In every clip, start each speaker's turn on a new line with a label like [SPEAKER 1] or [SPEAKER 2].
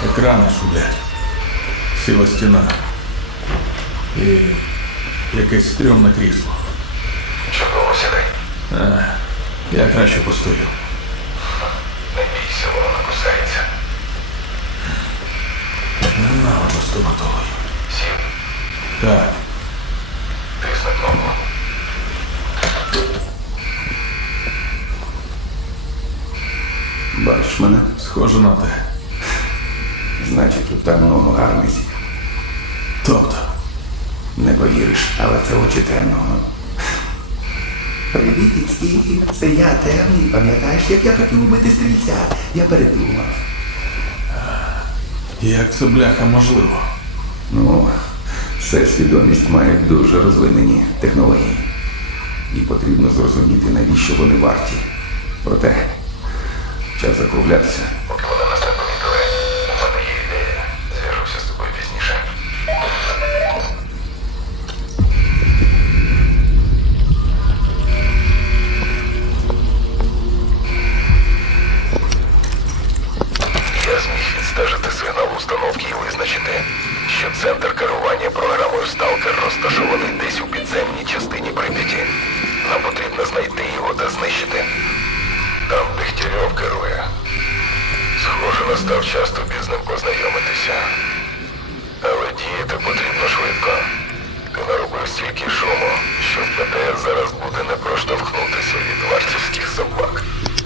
[SPEAKER 1] Екрани шумлять. Сіла стіна. І якесь стрьомне крісло.
[SPEAKER 2] Чудово, сідай.
[SPEAKER 1] Я краще постою.
[SPEAKER 2] Не бійся, вона кусається.
[SPEAKER 1] Ненавиджу стоматологів.
[SPEAKER 2] Сів,
[SPEAKER 1] Так,
[SPEAKER 2] тисни кнопку.
[SPEAKER 3] Бачиш мене?
[SPEAKER 1] схоже на те.
[SPEAKER 3] Значить, у темного гарний.
[SPEAKER 1] Тобто,
[SPEAKER 3] Не повіриш, але це очі темного. Привіт, Стів. Це я, темний. Пам'ятаєш, як я хотів убити стрільця? Я передумав.
[SPEAKER 1] як це бляха можливо?
[SPEAKER 3] Ну, все свідомість має дуже розвинені технології. І потрібно зрозуміти, навіщо вони варті. Проте, час закруглятися.
[SPEAKER 2] Поки вона нас не помітила, у мене є ідея. Зв'яжуся з тобою пізніше. Я зміг відстежити сигнал установки і визначити, що центр керування програмою Сталкер розташований десь у підземній частині Прип'яті. Нам потрібно знайти його та знищити. Там Дегтярьов керує. Схоже, настав час тобі з ним познайомитися. Але діяти потрібно швидко. Ти наробив стільки шуму, що в ПТС зараз буде не проштовхнутися від вартівських собак.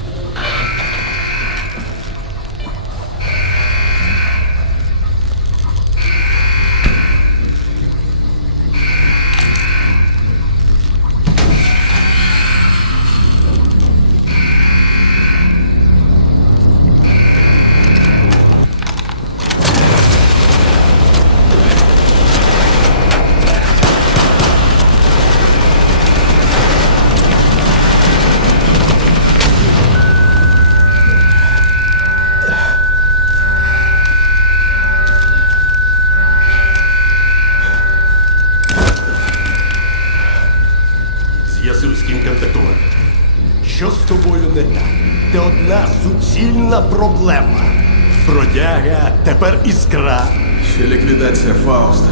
[SPEAKER 4] З'ясуй, з ким контактувати. Що з тобою не так? Ти одна суцільна проблема. Бродяга, тепер іскра.
[SPEAKER 1] Ще ліквідація Фауста.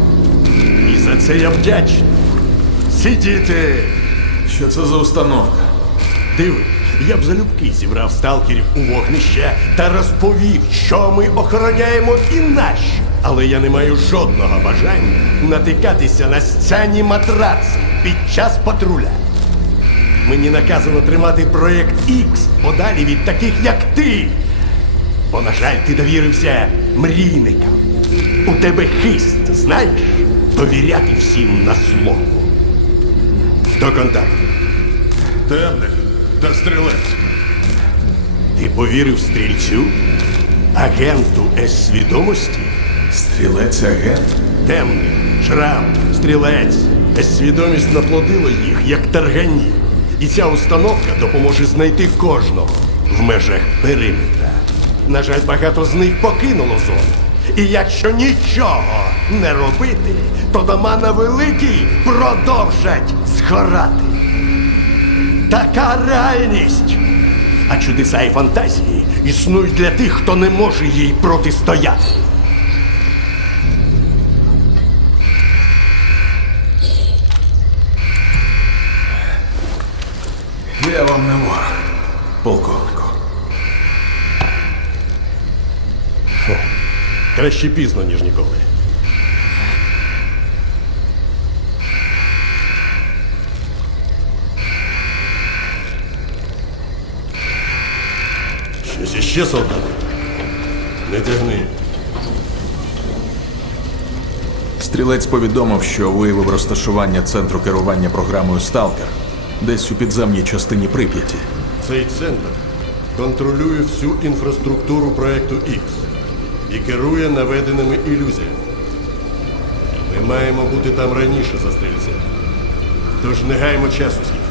[SPEAKER 4] І за це я вдячний. Сидіти!
[SPEAKER 1] Що це за установка?
[SPEAKER 4] Диви, я б залюбки зібрав сталкерів у вогнище та розповів, що ми охороняємо і нащо. Але я не маю жодного бажання натикатися на сцяні матраци під час патруля. Мені наказано тримати проєкт X подалі від таких, як ти. Бо, на жаль, ти довірився мрійникам. У тебе хист, знаєш, довіряти всім на слово. До контакту.
[SPEAKER 1] Темний та стрілець.
[SPEAKER 4] Ти повірив стрільцю? Агенту С-свідомості?
[SPEAKER 1] Стрілець-агент?
[SPEAKER 4] Темний, шрам, стрілець. С-свідомість наплодила їх, як таргані. І ця установка допоможе знайти кожного в межах периметра. На жаль, багато з них покинуло зону. І якщо нічого не робити, то дома на великій продовжать згорати. Така реальність. А чудеса і фантазії існують для тих, хто не може їй протистояти.
[SPEAKER 1] Я вам не ворог, полковнику.
[SPEAKER 4] Краще пізно, ніж ніколи. Щось іще, солдат? Не тягни.
[SPEAKER 1] Стрілець повідомив, що виявив розташування центру керування програмою «Сталкер» десь у підземній частині Прип'яті.
[SPEAKER 4] Цей центр контролює всю інфраструктуру проекту X і керує наведеними ілюзіями. Ми маємо бути там раніше за стрільця. Тож не гаймо часу, скільки.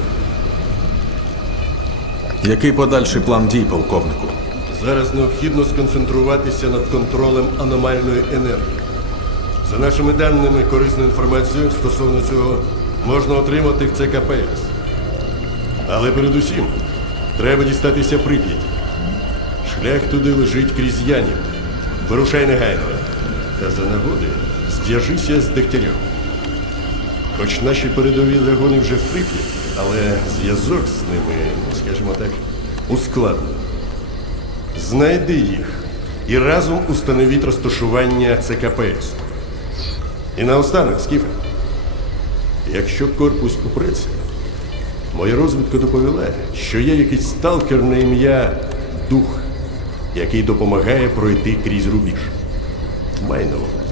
[SPEAKER 1] Який подальший план дій, полковнику?
[SPEAKER 4] Зараз необхідно сконцентруватися над контролем аномальної енергії. За нашими даними, корисну інформацію стосовно цього можна отримати в ЦКПС. Але передусім, треба дістатися Прип'яті. Шлях туди лежить крізь Янів. Вирушай негайно. Та за нагоди зв'яжися з Дегтярем. Хоч наші передові загони вже в Прип'яті, але зв'язок з ними, скажімо так, ускладнений. Знайди їх і разом установіть розташування ЦКПС. І наостанок, Скіфе, якщо корпус упреться, моя розвідка доповіла, що є якийсь сталкер на ім'я Дух, який допомагає пройти крізь рубіж. Май на увазі.